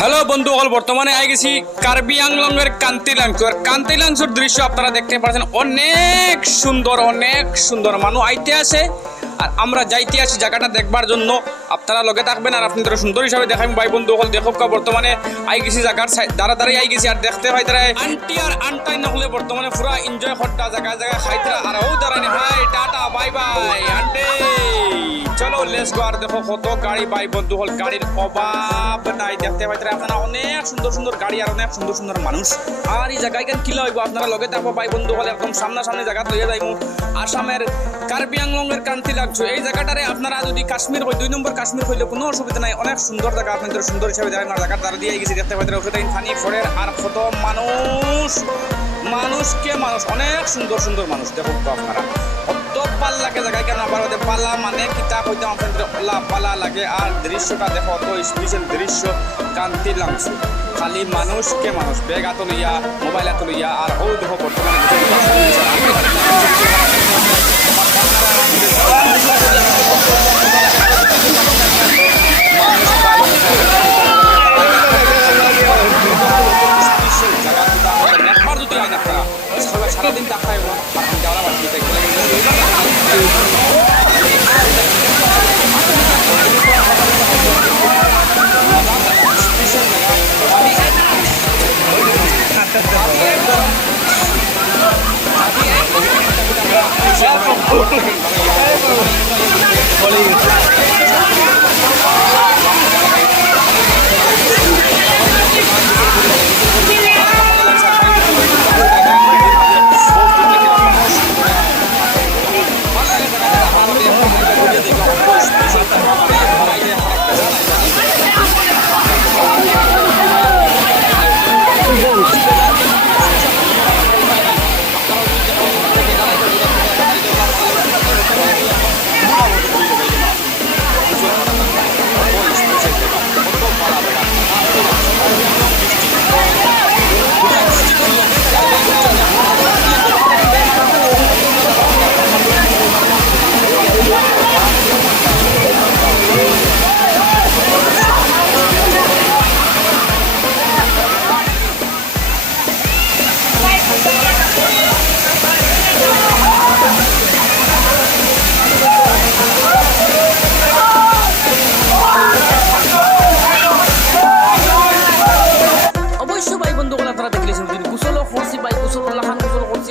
Hello বন্ধুগণ, বর্তমানে I গেছি কার্বি আংলংয়ের কান্তিলাংসু। আর কান্তিলাংসুর দৃশ্য আপনারা দেখতে পাচ্ছেন, অনেক সুন্দর মানুষ আইতে আসে আর আমরা যাইতে আসি জায়গাটা দেখবার জন্য। আপনারা লগে থাকবেন আর আপনাদের সুন্দর হিসাবে দেখাই ভাই বন্ধুগণ। দেখো বর্তমানে আই গেছি জায়গার দাঁড়াই আই গেছি আর দেখতে পাই তারা আন্টি আর আন্টাই নহলে বর্তমানে পুরা এনজয় করতা জায়গায় খাইতরা। আর ও দাঁড়ানি ভাই টাটা বাই বাই আন্টি, চলো লেটস গো। আর দেখো কত গাড়ি ভাই বন্ধুগণ, গাড়ির অভাব নাই। দেখতে পাই আপনারা অনেক সুন্দর গাড়ি আর অনেক সুন্দর মানুষ। আর এই জায়গায় কেন কিলা হইব আপনারা লগে থাকবো ভাই বন্ধুগণ। একদম সামনাসামনি জায়গা লইয়া যাইমু আসামের কার্বি আংলংয়ের কান্তিলাংসু। এই জায়গাটারে আপনারা যদি কাশ্মীর হয় 2 নম্বর কাশ্মীর হইলে কোনো অসুবিধা নাই। অনেক সুন্দর জায়গা, আপনাদের সুন্দর হিসাবে দেখেন। আর জায়গার দ্বারা দিয়ে গেছি দেখতে পাই ওখানে ফানি ফোরের আর কত মানুষ অনেক সুন্দর মানুষ। দেখো আপনারা কত পাল লাগে জায়গায় কেন আবার ওদের পালা মানে কিতাব হইতে আপনাদের ওলা পালা লাগে। আর দৃশ্যটা দেখো অত স্পেশাল দৃশ্য কান্তিলাংসু। খালি মানুষ ব্যাগ হাতে লইয়া মোবাইল হাতে লইয়া। আর ও দেখো বর্তমানে সারাদিন দেখায়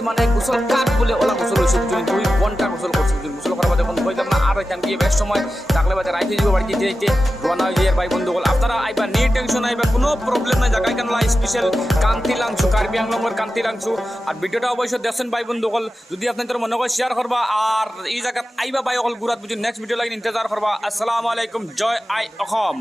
মানে গোসল কাঠ বলে ওলা গোসল হয়েছে 2 ঘন্টা গোসল করছে। গোসল করার বাদে বলতাম না আর হইতাম গিয়ে বেশ সময় থাকলে বাদে রাইতে যাব বাড়িতে যেতে রওনা হয়ে যায় ভাই বন্ধুগণ। আপনারা আইবা নিয়ে টেনশন আইবা, কোনো প্রবলেম নাই। জায়গায় কেন স্পেশাল কান্তিলাংসু, কার্বি আংলংয়ের কান্তিলাংসু। আর ভিডিওটা অবশ্যই দেখছেন ভাই বন্ধুগণ। যদি আপনাদের মনে হয় শেয়ার করবা আর এই জায়গা আইবা ভাই অকল গুরাত বুঝি নেক্সট ভিডিও লাগে ইন্তজার করবা। আসসালামু আলাইকুম, জয় আই অসম।